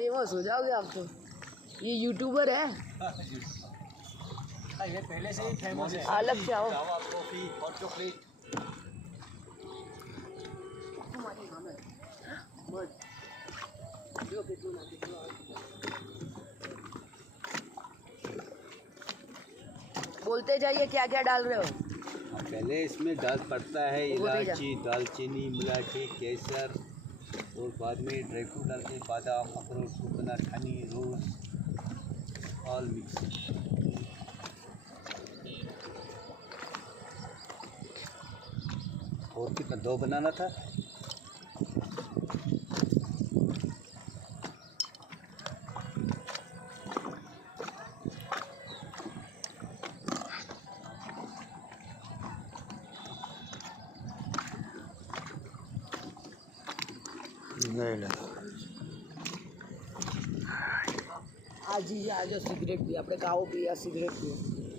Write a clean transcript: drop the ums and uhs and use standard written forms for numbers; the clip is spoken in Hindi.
फेमस हो जाओगे आप तो। ये यूट्यूबर है। ये पहले से ही फेमस है। अलग से आओ। जावा कॉफी हॉट चॉकलेट। बोलते जाइए क्या क्या डाल रहे हो। पहले इसमें डाल पड़ता है इलायची, दालचीनी, मिलायची, केसर और बाद में ड्राई फ्रूट डालते हैं, बादाम, अखरोट, कोकोनट, हनी, रोज, ऑल मिक्स। और कितना दो बनाना था। आज ही आज सिगरेट पी, આપણે કાવો પીયા સિગરેટ પીએ।